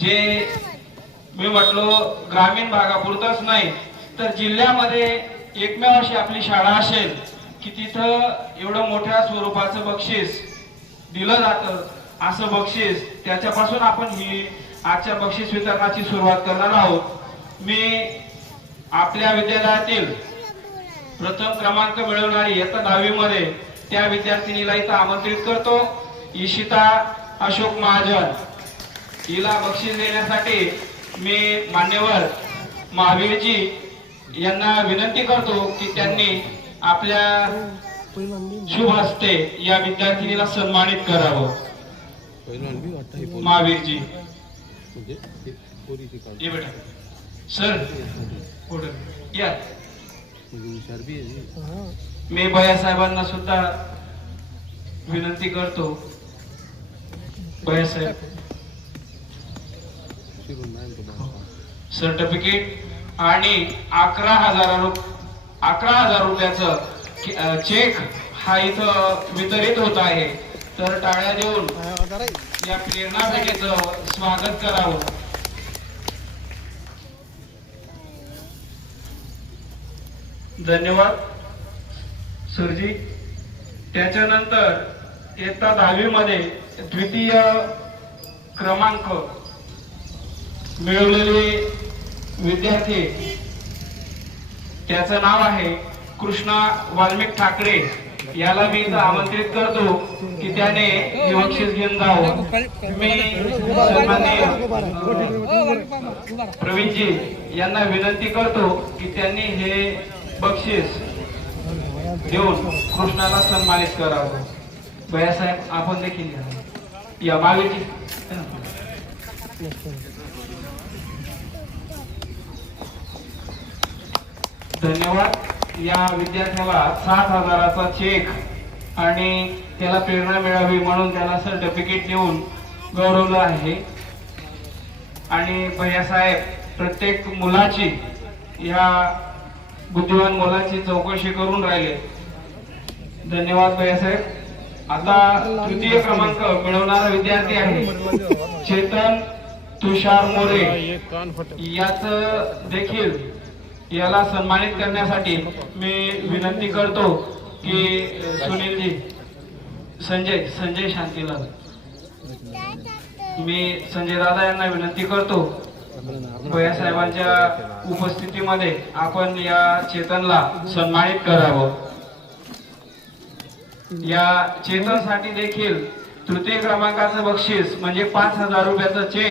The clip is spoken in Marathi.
जे मी म्हटलो ग्रामीण भागापुरतच नाही तर जिल्ह्यामध्ये एकमेव अशी आपली शाळा असेल की तिथं एवढं मोठ्या स्वरूपाचं बक्षीस दिलं जातं। असं बक्षीस त्याच्यापासून आपण ही आजच्या बक्षीस वितरणाची सुरुवात करणार आहोत। मी आपल्या विद्यालयातील प्रथम क्रमांक मिळवणारी इयत्ता 10वी मध्ये त्या विद्यार्थिनीला इथं आमंत्रित करतो। इशिता अशोक महाजन हिला बक्षीस देण्यासाठी मी मान्यवर महावीरजी यांना विनंती करतो की त्यांनी आपल्या शुभ हस्ते या विद्यार्थिनीला सन्मानित करावं। महावीरजी ये बेटा सर पुढे या। मी भैया साहेबांना सुद्धा विनंती करतो। भैया साहेब सर्टिफिकेट आणि 11,000 रुपयाचं चेक हा इथं वितरित होत आहे। तर टाळ्या देऊन या प्रेरणा भेटीचं स्वागत करावं। धन्यवाद सरजी। त्याच्यानंतर इयत्ता 10वी मध्ये द्वितीय क्रमांक मिळवलेले विद्यार्थी त्याचं नाव आहे कृष्णा वाल्मिक ठाकरे। याला मी इथं आमंत्रित करतो की त्याने हे बक्षीस घेऊन जावं। मी सन्माननीय प्रवीणजी यांना विनंती करतो की त्यांनी हे बक्षीस देऊन कृष्णाला सन्मानित करावं। भैया साहेब आपण देखील या मागेची धन्यवाद। या विद्यार्थ्याला 7,000चा चेक आणि त्याला प्रेरणा मिळावी म्हणून त्याला सर्टिफिकेट देऊन गौरवलं आहे। आणि भैया साहेब प्रत्येक मुलाची या बुद्धिमान मुलाची चौकशी करून राहिले। धन्यवाद भैया साहेब। आता तृतीय क्रमांक मिळवणारा विद्यार्थी आहे चेतन तुषार मोरे। याच देखील याला सन्मानित करण्यासाठी मी विनंती करतो की सुनीलजी संजय शांतीलाल मी संजय दादा यांना विनंती करतो भैया साहेबांच्या उपस्थितीमध्ये आपण या चेतनला सन्मानित करावं। या चेतनसाठी देखील तृतीय क्रमांकाचं बक्षीस म्हणजे 5,000 रुपयाचं चेक